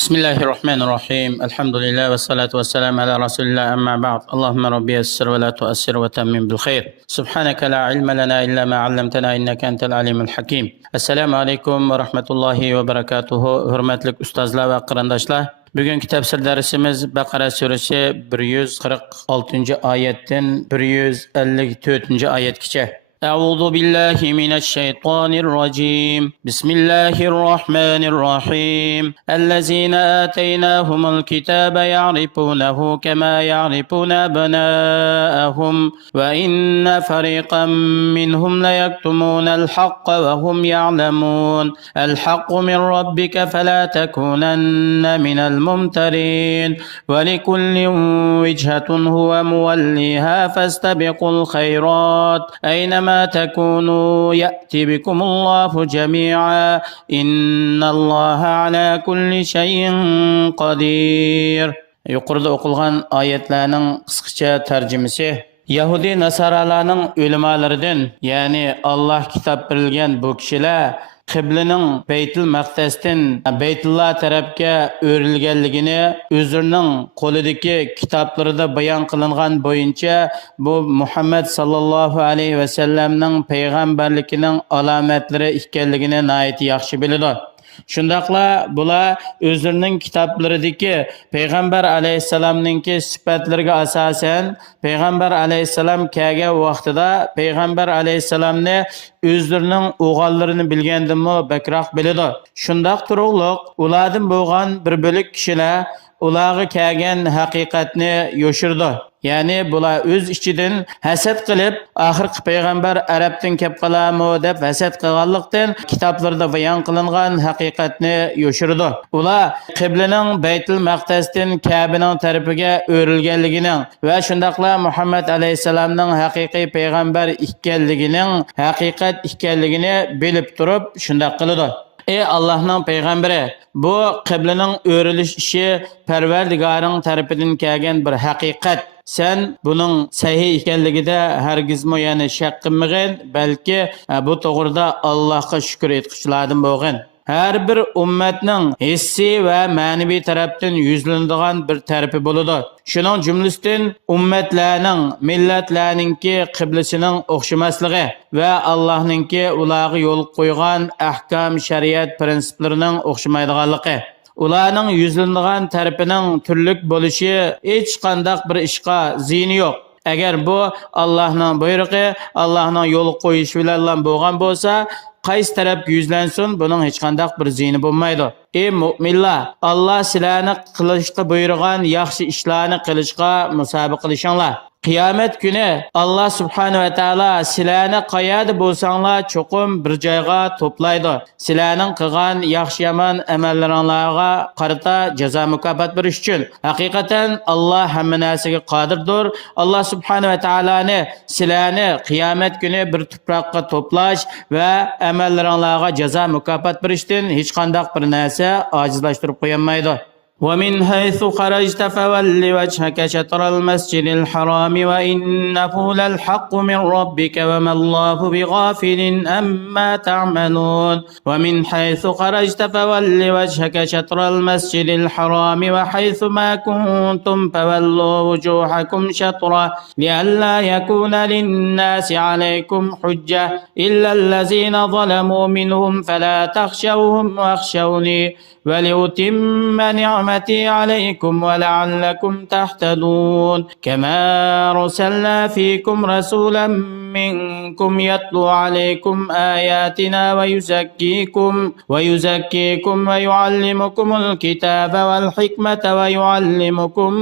بسم الله الرحمن الرحيم الحمد لله والصلاة والسلام على رسول الله أما بعد اللهم ربي يسر ولا تؤسر وتمم بالخير سبحانك لا علم لنا إلا ما علمتنا إنك أنت العليم الحكيم السلام عليكم ورحمة الله وبركاته hurmatli ustozlar va qarindoshlar bugungi tafsir darsimiz Baqara surasi 146 oyatdan 154 oyatgacha أعوذ بالله من الشيطان الرجيم بسم الله الرحمن الرحيم الذين آتيناهم الكتاب يعرفونه كما يعرفون أبناءهم وإن فريقا منهم ليكتمون الحق وهم يعلمون الحق من ربك فلا تكونن من الممترين ولكل وجهة هو موليها فاستبقوا الخيرات أينما تكونوا يأتي بكم الله جميعا إن الله على كل شيء قدير. Yuqorida o'qilgan oyatlarning qisqacha tarjimasi Yahudi nasaralarning ulamolaridan, ya'ni Alloh kitob berilgan bu kishilar qiblaning Baytul Maqdasdan Baytulloh tarafga o'rilganligini o'zlarining qo'lidagi kitoblarida bayon qilingan bo'yicha bu Muhammad sallallohu alayhi va sallamning payg'ambarligining alomatlari ekanligini nihoyat yaxshi biladi. Shundaqla bular o'zlarining kitoblaridagi payg'ambar alayhissalomningki sifatlariga asosan payg'ambar alayhissalom kelgan vaqtida payg'ambar alayhissalomni o'zlarining o'g'allarini bilgandimi bakroq biladi. Shundaq turug'liq ulardan bo'lgan bir bo'lik kishilar ularga kelgan haqiqatni yoshirdi. Ya'ni bular o'z ichidan hasad qilib, oxirgi payg'ambar Arabdan kelib qolarmi deb hasad qilganlikdan kitoblarda bayon qilingan haqiqatni yoshirdi. Ular qiblaning Baytul Maqdasdan Ka'baning tarafiga o'rilganligining va shundaqla Muhammad alayhisalomning haqiqiy payg'ambar ekanligining haqiqat ekanligini bilib turib shundaq qiladi. Ey Allohning payg'ambari, bu qiblaning o'rilish ishi Parvardigoring tarafidan kelgan bir haqiqat. Sen buning sahih ekanligida hargizmi yana shak qilmagin, balki bu to'g'rida Allohga shukr etquchilardan bo'lgan. Har bir ummatning hissiy va ma'naviy tarafdan yuzlanadigan bir tarafi bo'ladi. Shuning jumlasidan ummatlarning, millatlarningki qiblasining o'xshamasligi va Allohningki ularga yo'l qo'ygan ahkam, shariat prinsiplarining o'xshamaydiganligi. Ularning yuzlanadigan tarafining turlik bo'lishi hech qanday bir ishqa ziyni yo'q. Agar bu Allohning buyrug'i, Allohning yo'l qo'yishi bilan bo'lgan bo'lsa, qaysi taraf yuzlansin, buning hech qanday bir ziyni bo'lmaydi. Ey mu'minlar, Alloh sizlarni qilishga buyurgan yaxshi ishlarni qilishga musobaqa qilishinglar. Qiyomat kuni Alloh subhanahu va taolo sizlarni qayerda bo'lsanglar cho'qim bir joyga to'playdi. Sizlarning qilgan yaxshi-yomon amallaringlarga qarata jazo mukofot berish uchun. Haqiqatan Alloh hamma narsaga qodirdir. Alloh subhanahu va taoloni sizlarni qiyomat kuni bir tuproqqa to'plash va amallaringlarga jazo mukofot berishdan hech qanday bir narsa ojizlashtirib qo'yolmaydi. ومن حيث خرجت فول وجهك شطر المسجد الحرام وإنه للحق من ربك وما الله بغافل أما تعملون ومن حيث خرجت فول وجهك شطر المسجد الحرام وحيث ما كنتم فولوا وجوهكم شطره لئلا يكون للناس عليكم حجة إلا الذين ظلموا منهم فلا تخشوهم واخشوني ولأتم نعمتي عليكم ولعلكم تهتدون كما أرسلنا فيكم رسولا منكم يتلو عليكم آياتنا ويزكيكم ويعلمكم الكتاب والحكمة ويعلمكم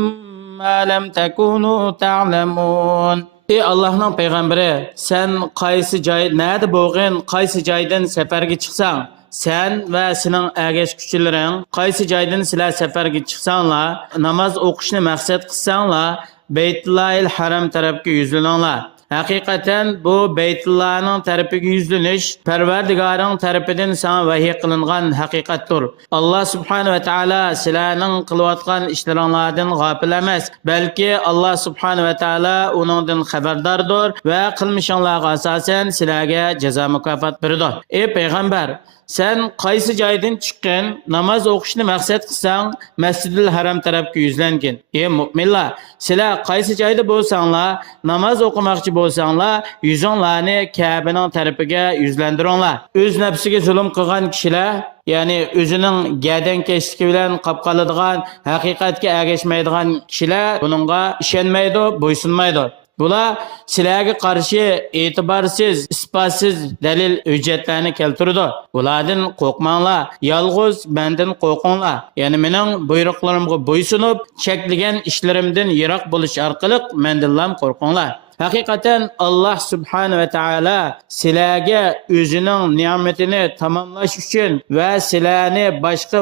ما لم تكونوا تعلمون. Ey Allah'ın peygamberi, sen qaysi joy nerede bo'lgan, qaysi joydan safarga chiqsang, sen va sening ergashuvchilaring qaysi joydan sizlar safarga chiqsanglar, namoz o'qishni maqsad qilsanglar, Baytullohil Haram tarafga yuzlaninglar. Haqiqatan bu Baytullohning tarafiga yuzlanish Parvardigoring tarafidan sana vahiy qilingan haqiqatdir. Alloh subhanahu va taolo sizlarning qilayotgan ishlaringlardan g'ofil emas, balki Alloh subhanahu va taolo uningdan xabardordir va qilmishinglarga asosan sizlarga jazo mukofot beradi. Ey payg'ambar, Sen qaysi joydan chiqqan, namoz o'qishni maqsad qilsang, Masjidil Haram tarafga yuzlangin. Ey mu'minlar, sizlar qaysi joyda bo'lsanglar, namoz o'qimoqchi bo'lsanglar, yuzinglarni Ka'baning tarafiga yuzlantiringlar. O'z nafsiga zulm qilgan kishilar, ya'ni o'zining gadankeşligi bilan qopqaladigan, haqiqatga ergashmaydigan kishilar buningga ishonmaydi, bo'ysunmaydi. Bular sizlarga qarshi e'tiborsiz, isbotsiz dalil hujjatlarni keltirdi. Ulardan qo'rqmanglar, yolg'iz mendan qo'rqinglar. Ya'ni mening buyruqlarimga bo'ysunib, cheklagan ishlarimdan yiroq bo'lish orqali mendan qo'rqinglar. Haqiqatan Allah subhanahu ve taala sizlarga o'zining ne'matini tamomlash uchun va sizlarni boshqa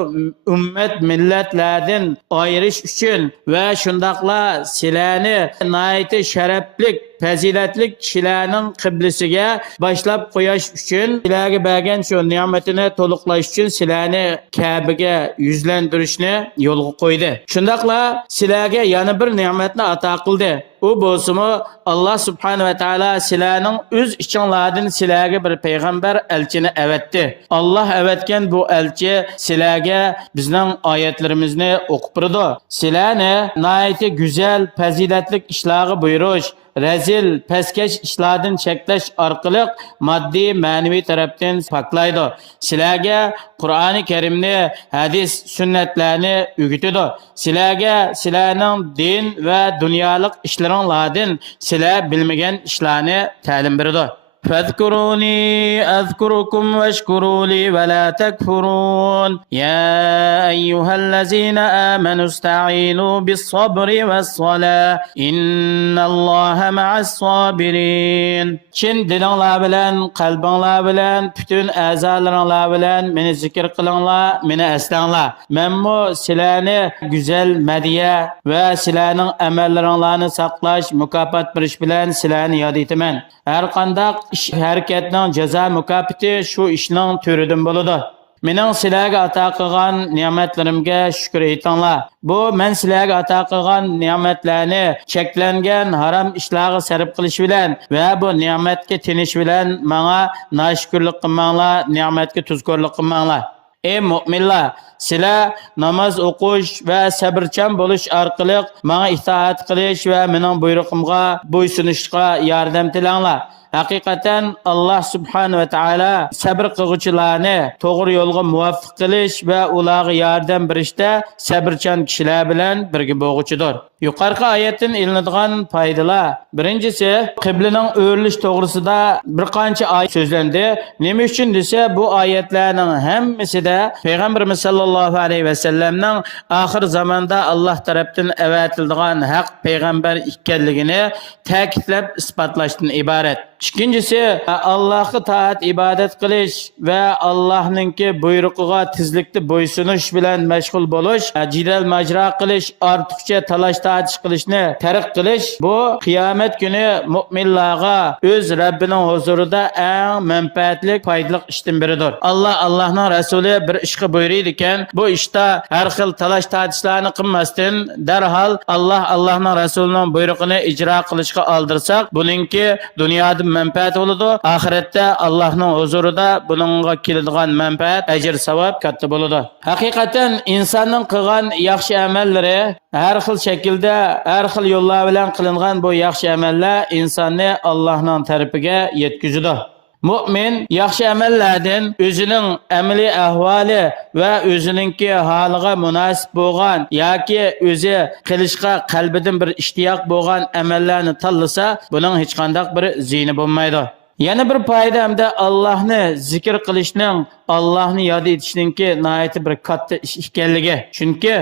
ummat millatlardan ayirish uchun va shundaqla sizlarni nihoyatda sharaflik fazilatli kishilarning qiblasiga boshlab qo'yish uchun sizlarga bergan shu ne'matini to'liqlash uchun sizlarni Ka'baga yuzlantirishni yo'lga qo'ydi. Shundaqla sizlarga yana bir ne'matni ato qildi. U bo'lsa-mu Allah subhanahu va taolo sizlarning o'z ichinglardan sizlarga bir payg'ambar elchini avatdi. Allah avatgan bu elchi sizlarga bizning oyatlarimizni o'qib turdi. Sizlarni nihoyatda go'zal fazilatli ishlarga buyurish, razil, pastkash ishlardan cheklash orqali moddiy, ma'naviy tarafdan poklaydi. Sizlarga Qur'oni Karimni, hadis, sunnatlarni o'rgatadi. Sizlarga sizlarning din va dunyolik ishlaringlardan sizlar bilmagan ishlarni ta'lim beradi. فاذكروني أذكركم واشكروا لي ولا تكفرون يا أيها الذين آمنوا استعينوا بالصبر والصلاة إن الله مع الصابرين Çin dilinglar bilan, qalbinglar bilan, bütün a'zolaringlar bilan meni zikr qilinglar, meni eslanglar. Menmo sizlarni go'zal madiya va sizlarning amallaringlarni saqlash, mukofot berish bilan sizlarni yod etaman. Har qanday ish harakatning jazo mukofoti shu ishning turidan bo'ladi. Mening sizlarga ato qilgan ne'matlarimga shukr etinglar. Bu men sizlarga ato qilgan ne'matlarni cheklangan harom ishlarga sarf qilish bilan va bu ne'matga tinish bilan menga noshukrlik qilmanglar, ne'matga tuzkorlik qilmanglar. Ey mu'minlar, sizlar namoz o'qish va sabrchan bo'lish orqali menga itoat qilish va mening buyruqimga bo'ysunishga yordam tilanglar. Haqiqatan Allah subhanahu ve taala sabr qiluvchilarni to'g'ri yo'lga muvaffaq qilish va ularga yordam berishda sabrchan kishilar bilan birga bo'lg'uchidir. Yuqorqi oyatdan ilinadigan foydalar. Birinchisi, qiblaning o'rilish to'g'risida bir qancha oyat so'zlandi. Nima uchun desa, bu oyatlarning hammasida Payg'ambarimiz sallallohu alayhi va sallamning oxir zamonda Alloh tarafdan avatiladigan haq payg'ambar ekanligini ta'kidlab isbotlashdan iborat. İkincisi, Allah'a taat ibadet qilish va Allohning buyruqiga tezlikda bo'ysunish bilan mashg'ul bo'lish, jidal majra qilish, ortiqcha talash tortish qilishni tark qilish bu qiyomat kuni mu'minlarga o'z Rabbining huzurida eng manfaatli, foydali ishdan biridir. Allohning rasuli bir ishga buyurdi ekan, bu ishda har xil talash tortishlarni qilmasdan darhol Allohning rasulining buyrug'ini ijro qilishga oldirsak, buningki dunyoda manfaat bo'ladi, oxiratda Allohning huzurida buningga keladigan manfaat, ajr, savob katta bo'ladi. Haqiqatan insonning qilgan yaxshi amallari har xil shaklda, har xil yo'llar bilan qilingan bu yaxshi amallar insonni Allohning tarafiga yetkazadi. Mu'min yaxshi amallardan o'zining amaliy ahvoli va o'zininki holiga munosib bo'lgan yoki o'zi qilishga qalbidan bir ishtiyoq bo'lgan amallarni tanlasa, buning hech qanday bir ziyni bo'lmaydi. Yana bir foyda hamda Allohni zikr qilishning, Allohni yod etishninki nihoyat bir katta ish ekanligi. Chunki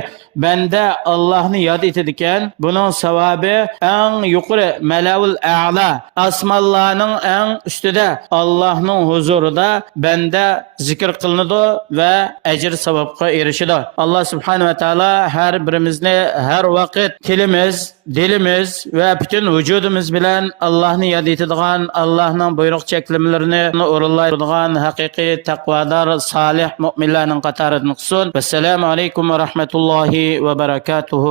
banda Allohni yod etadigan, buning savobi eng yuqori malaul a'la, osmonlarning eng ustida Allohning huzurida banda zikr qilinadi va ajr savobga erishadi. Alloh subhanahu va taolo har birimizni har vaqt tilimiz, dilimiz va butun vujudimiz bilan Allohni yod etadigan, Allohning buyruq cheklamalarini o'rinlaydigan haqiqiy taqvodor, solih mu'minlarning qatoridan qilsin. Assalomu alaykum va rahmatullohi va barakatuh.